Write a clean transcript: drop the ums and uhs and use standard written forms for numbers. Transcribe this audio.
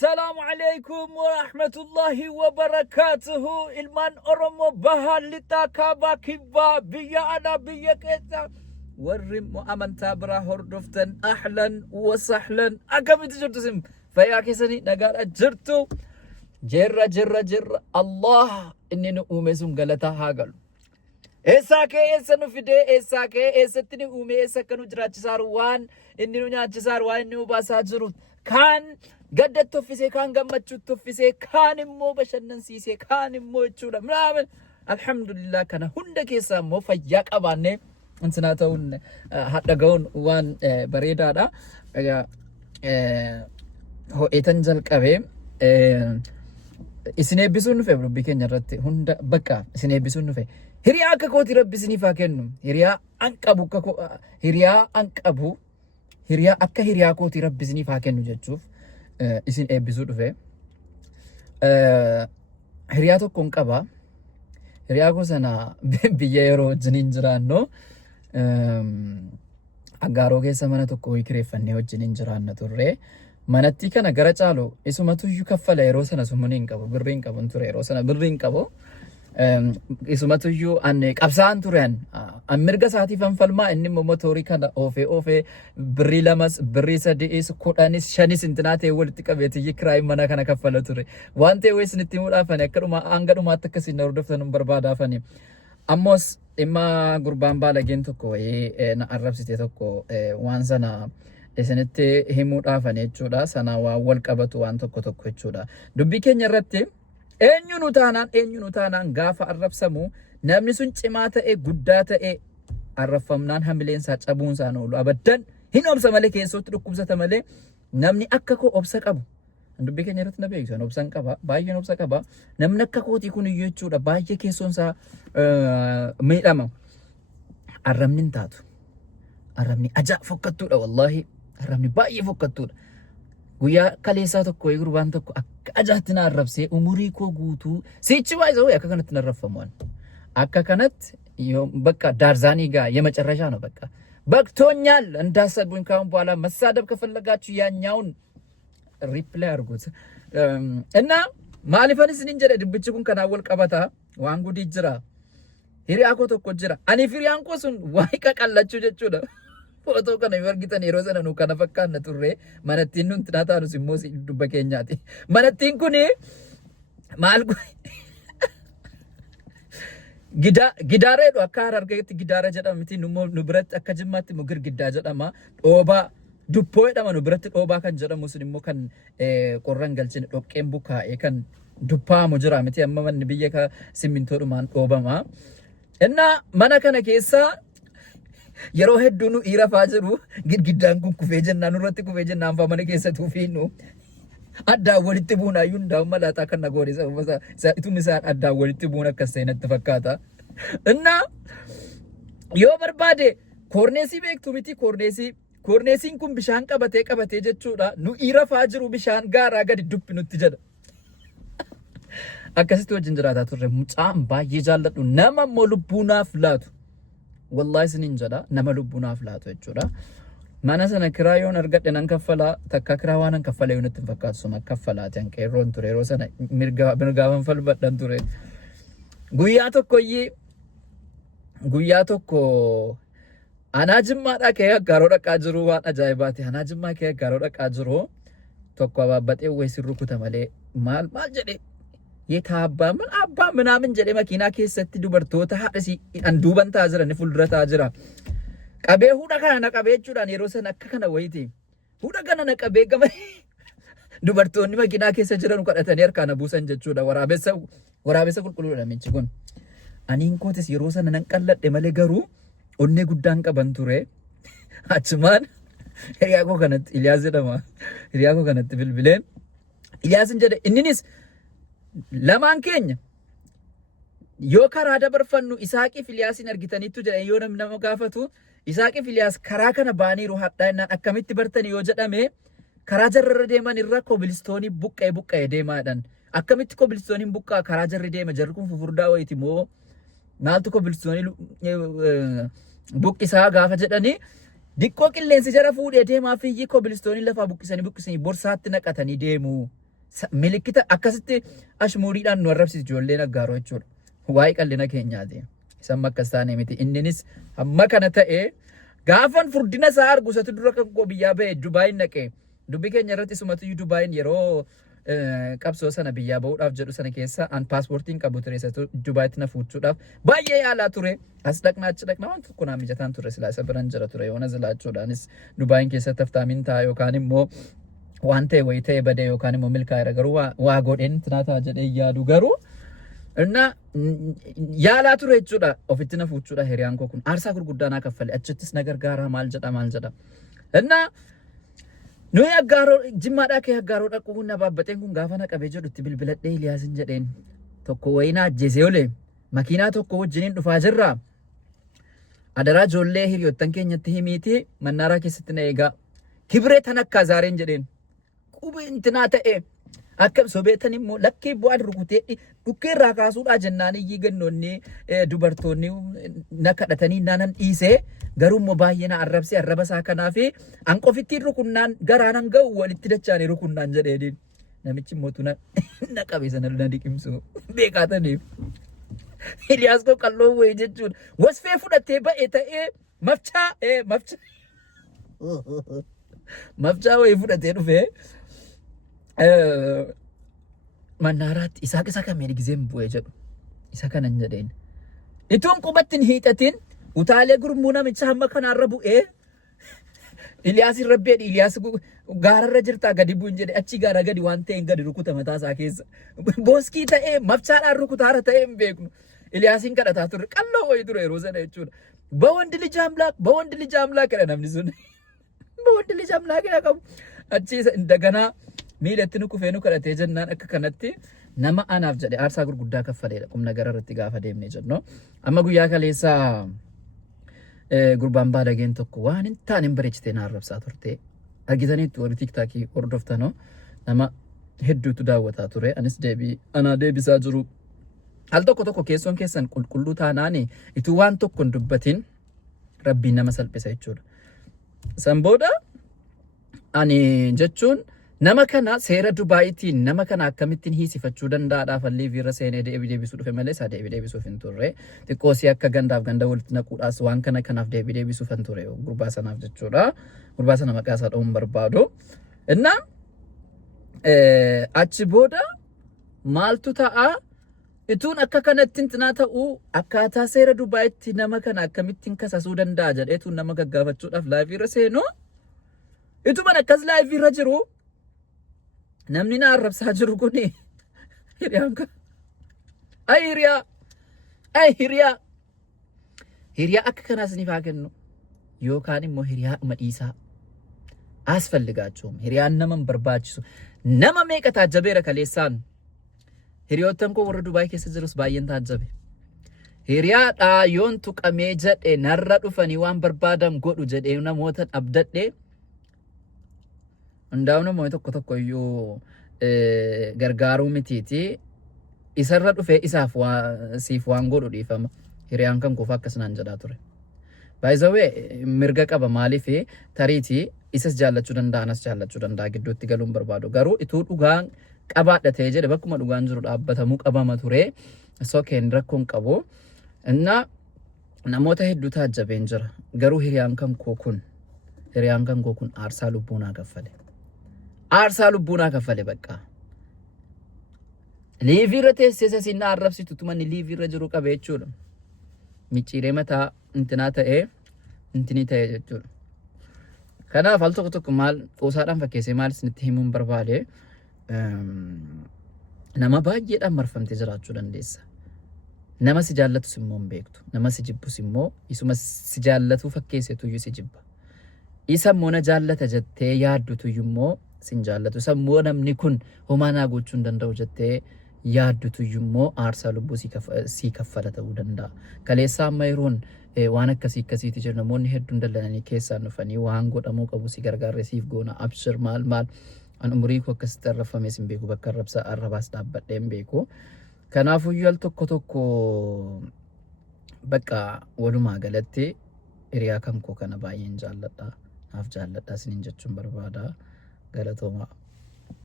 السلام عليكم ورحمة الله وبركاته. إلمان أرمو بها لتاكابا كبا بيا أنا بيا كيتا ورم أمن تابرا هردفتن أهلا وسهلا. أكمل تجرتو سم فيا كيسني نقال أجرتو جرة الله إني نؤمسون غلطا هاقل Eessake eessa nu fide eessake eessatti ni uume eessa akka nu jiraachisaa waan inni nu nyaachisaa waan inni nu baasaa jiru kaan gaddatti uffisee kaan gammachuutti uffisee kaan immoo bashannansiisee kaan immoo jechuudha miraamen alhamdulillah kana hunda keessaa immoo fayyaa qabaannee insinaa ta'uun hadha ga'uun waan bareedaadha. Ho'eetan jalqabee isin eebbisuun dhufe dubbii keenya irratti hunda bakka isin eebbisuun dhufe. Hiriyaa akka kooti rabbi isiniif haa kennu. Hiriyaa akka hiriyaa kooti rabbi isiniif haa kennu jechuuf isin eebbisuu dhufe. Hiriyaa tokkoon qaba. Hiriyaa koo sana biyya yeroo wajjiniin jiraannu aggaaroo keessa mana tokko kireeffannee wajjiniin jiraanna turre. Manatti kana gara caalu isumatu iyyuu kaffala yeroo sana sumuni hin qabu birrii hin qabu ture yeroo sana birrii hin qabu. Isumatu iyyuu anne qabsaan turan mirga isaatiif falmaa inni motorii kana oofee birrii lamas birrii sadiis kudhanis shanis intinaa ta'e walitti qabeetii kiraay mana kana kaffala ture waan ta'e wees nitti muudhaafani akkaduma hanga dhumaatti akkasiin hordoftan barbaadaafani. Ammos dhimma gurbaan baalageen tokko na arrabsite tokko waan sana isinitti himuudhaafani jechuudha. Sana waan wal qabatu waan tokko jechuudha. Dubbii keenya irratti eenyu nu taanaan gaafa arrabsamu namni sun cimaa ta'e guddaa ta'e arrabfamnaan hamileensaa cabuunsaa oolu abaddan hin obsa malee keessatti dhukkubsata malee namni akka koo obsa qabu. Dubbii keenya irratti na beeksan obsan qaba baay'een obsa qaba namni akka kootii kun iyyuu jechuudha baay'ee keessoonsaa miidhama. Arrabni hin taatu arrabni ajaa fokkattuudha wallaahi arrabni baay'ee fokkattuudha. Guyyaa kaleessaa tokko gurbaan tokko akka ajaatti na arrabsee umurii koo guutuu sichi waayizoo akka kanatti na arrabfamuun akka kanatti በቃ ዳርዛኒ ጋር የመጨረሻ ነው። በቃ በቅቶኛል እንዳሰድቡኝ ካሁን በኋላ መሳደብ ከፈለጋችሁ ያኛውን ሪፕላይ አድርጉት እና ማሊፈንስ እንጀለ ድብጭኩን ከናወል ቀበታ ዋንጉዲ ጅራ ሂሪያኮ ተኮ ጅራ አኒ ፊሪያንኮ ሱን ዋይ ቀቀላችሁ ጀቹ ነው ፎቶ ከነ ይወርጊተን የሮዘነ ነው ከነፈካነ ቱሬ ማነቲን ነው እንትናታኑ ሲሞሲ ዱበከኛቲ ማነቲን ኩኒ ማልኩ Gidaaree dho akka harargeetti gidaara jedhama miti nu biratti akka jimmaatti mugir giddaa jedhama dhoobaa dubboo jedhama nu biratti dhoobaa kan jedhamu sun immoo kan qorran galchine dhoqqeen bukaa'ee kan dubbaamu jira miti amma manni biyya ka simmintoodhumaan dhoobama. Innaa mana kana keessa yeroo hedduu nu dhiirafaa jiru giddaan kun kufee jennaan nurratti kufee jennaan faa mana keessa tuufiinnu addaan walitti buuna ayyuu hundaa'u malaataa kan nagoone isa ituma isaan addaan walitti buuna akkas ta'e natti fakkaata. Innaa yoo barbaade koorneesii beektu miti koorneesiin kun bishaan qabatee jechuudha nu dhiirafaa jiru bishaan gaaraa gadi dubbi nutti jedha. Akkasitti wajjin jiraataa turre mucaan baay'ee jaalladhu nama immoo lubbuunaaf laatu wallaahi isiniin jedha nama lubbuunaaf laatu jechuudha. Mana sana kiraayoon argadhe nan kaffalaa takka kiraa waan kaffalee nutti fakkaatu suma kaffalaati an qeerroon ture yeroo sana mirgaafan falbadhan ture. Guyyaa tokko anaa jimmaadhaa kee aggaaroo dhaqaa jiru waan ajaa'ibaati. Anaa jimmaa kee aggaaroo dhaqaa jiru tokko abaabbatee weessi rukuta malee maal jedhe yeeta abbaa minaamin jedhe makiinaa keessatti dubartoota haadhasi an duuban taa jira ni fuuldura taa jira. Qabee hudha kana na qabee jechuudhaan yeroo sana akka kana wayiti hudha kana na qabee gama dubartoonni makiinaa keessa jiran kadhatanii harkaan buusan jechuudha. Waraabessa qulqulluudha michi kun. Aniin kootis yeroo sana nan qalladhe malee garuu onnee guddaan qaban ture. Achumaan hiriyaa koo kanatti Iliyaas jedhama. Hiriyaa koo kanatti bilbileen Iliyaasin jedhe inninis lamaan keenya yoo karaa dabarfannu Isaaqiif Iliyaasin argitaniittu jedhe yoo nama gaafatu Isaaqiif Iliyaas karaa kana baaniiru hadhaa innaan akkamitti bartanii yoo jedhame karaa jarrarra deeman irra kobilistoonii buqqee deemaadhaan akkamitti kobilistooniin buqqaa karaa jarri deema jarri kun fufurdaa wayiti moo maaltu kobilistoonii buqqisaa gaafa jedhanii diqqoo qilleensi jara fuudhee deemaa fi kobilistoonii lafaa buqqisanii borsaatti naqatanii deemu milikita akkasitti ashmuuriidhaan nu arrabsiisu ijoolleen aggaaroo jechuudha. Waa'ee qallina keenyaati. Isan akkas taane miti. Inninis amma kana ta'ee gaafan furdina isaa argusatu dura kan koo biyyaa ba'e Dubaayin naqee. Dubbii keenya irratti isumatu Dubaayin yeroo qabsoo sana biyyaa ba'uudhaaf jedhu sana keessa an paaspoortiin qabu ture isatu Dubaayitti na fuuchuudhaaf baay'ee yaalaa ture. As dhaqnaa achi dhaqnaa wanti tokko naa mijataan ture silaa isa biran jira ture yoona zilaachuudhaanis Dubaayin keessatti haftaamin ta'a yookaan immoo waan ta'e wayii ta'e badee yookaan immoo milkaa'eera garuu waa godheen tinaataa jedhee yaadu garuu እና ያላ ቱሬ ጁዳ ኦፊትና ፉቹዳ ሄሪያንኮ ኩን አርሳ ጉርጉዳና ከፈለ አችትስ ነገር ጋራ ማልጀዳ እና ኖ ያጋሮ ጅማዳ ከያጋሮ ደቁና ባበጤን ኩን ጋፋና ቀበጀ ዱት ቢልብለደ ኢሊያስን ጀዴን ቶኮ ወይና ጄሴውሌ መኪና ቶኮ ወጅኒን ዱፋ ጅራ አደራ ጆሌ ሂሪዮተን ኬኘት ሂሚቲ መናራ ከስትነ ኤጋ ክብሬ ተነካ ዛሬን ጀዴን ቁብ እንትና ተኤ akkam sobeetan immoo lakkee bu'aa rukutee dhukkee irraa kaasuudha jennaan iyyi gannoonni dubartoonni na kadhatanii naanan dhiisee garuu immoo baay'ee na arrabsee arraba isaa kanaaf hanqofittiin rukunnaan garaanan ga'u walitti dachaanii rukunnaan jedheedin namichi immoo na qabe sana na diqimsu beekaataniif Iliyaas koo qalloo wayii jechuudha wasfee fudhatee ba'e ta'ee mafcaa wayii fudhatee dhufee mannarat isa kamee gizeen bu'ee jedhu isa kanan jedheen ituun qubattin hiixatin utaalee gurmuu namicha hamma kanaarra bu'ee Iliyaas rabbeedhi Iliyaas gaararra jirtaa gadi bu'in jedhe achi gaara gadi waan ta'een gadi rukuta mataa isaa keessa booskii ta'ee mafchaadhaan rukutaara ta'ee hin beeknu Iliyaasin kadhataa turre qalloo wayii ture yeroo sana jechuudha በወንድ ልጅ አምላክ ከነ namni sun በወንድ ልጅ አምላክ ያቀም አቺ እንደገና miiletti nu kufee nu kadhatee jennaan akka kanatti nama anaaf jedhe aarsaa gurguddaa kaffaleedha qum nagara irratti gaafa deemnee jenno amma guyyaa kaleessaa gurbaan baadageen tokko waan hin taane bareechitee na arrabsaa turte argitaniitu warri tiktaakii hordoftanoo nama hedduutu daawwataa ture anis deebisaa jiru al tokko keessoon keessan qulqulluu taanaani ituu waan tokko hin dubbatin rabbiin nama salphisa jechuudha san booda ani jechuun nama kana seera Dubaayitiin nama kana akkamittiin hiisifachuu danda'aadhaaf allee viira seenee deebisuu dhufe malee isaa deebisuuf hin turre xiqqoosii akka gandaaf ganda walitti naquudhaas waan kanaaf deebisuuf hin turre gurbaa sanaaf jechuudha gurbaa sana maqaa isaa dha'uun barbaadu እና achi booda maaltu ta'a ituun akka kanattiin tinaa ta'uu akkaataa seera Dubaayitti nama kana akkamittiin kasasuu danda'a jedheetuun nama gaggaafachuudhaaf laayiviirra seenuu ituman akkas laayiviirra jiru namni na arrabsaa jiru kuni hiriyaanka hiriyaa akka kanaas ni faa kennu yookaan immoo hiriyaa madhiisaa asfalligaachuu hiriyaan nama barbaachisu nama meeqa taajjabeera kaleessaan hiriyoottan koo warra Dubaay keessa jirus baay'een taajjabe hiriyaadhaa yoon tuqamee jedhe narra dhufanii waan barbaadan godhu jedhee namoota abdadhe እንዳውነ ሞይ tokko iyyuu gargaaruu mitiiti isarra dhufe isaaf siif waan godhu dhiifama hiriyaan kan kufa akkasnaan jedhaa ture by the way mirga qaba maaliif tariiti isas jaallachuu danda'anas jaallachuu danda'a gidduutti galuun barbaadu garuu ituu dhugaan qabaadhatee jedhe bakkuma dhugaan jiru dhaabbatamuu qabama ture sokeen rakkoon qabu እና namoota hedduu taajjabeen jira garuu hiriyaan kan koo kun aarsaa lubbuunaa kaffale aarsaa lubbuunaa kaffale bakka liiviirra teessisa sinna arrabsitu tumanni liiviirra jiru qabe jechuudha micciiree mataa intinaa ta'ee intini ta'ee jechuudha kanaaf al tokko maal qoosaadhaan fakkeessee maal isinitti himuun barbaade nama baay'eedhaan marfamtee jiraachuu dandeessa nama si jaallatus immoo hin beektu nama si jibbus immoo isuma si jaallatu fakkeessetu iyyuu si jibba isa immoo na jaallata jettee yaaddutu immoo sin jaallatu sammuu namni kun homaa naa gochuu hin danda'u jettee yaaddutu immoo aarsaa lubbuu si kaffala ta'uu danda'a kaleessaa amma yeroon waan akkasiitti jiru namoonni hedduun dallananii keessaan dhufanii waan godhamuu qabu si gargaarre siif goona abshir maal an umurii koo akkasitti arrafamee sin beeku bakka arrabaas dhaabbadhee hin beeku kanaafuu al tokko bakka walumaa galatti hiriyaa kan koo kana baay'een jaalladha naaf jaalladha sinin jechuun barbaada galatoomaa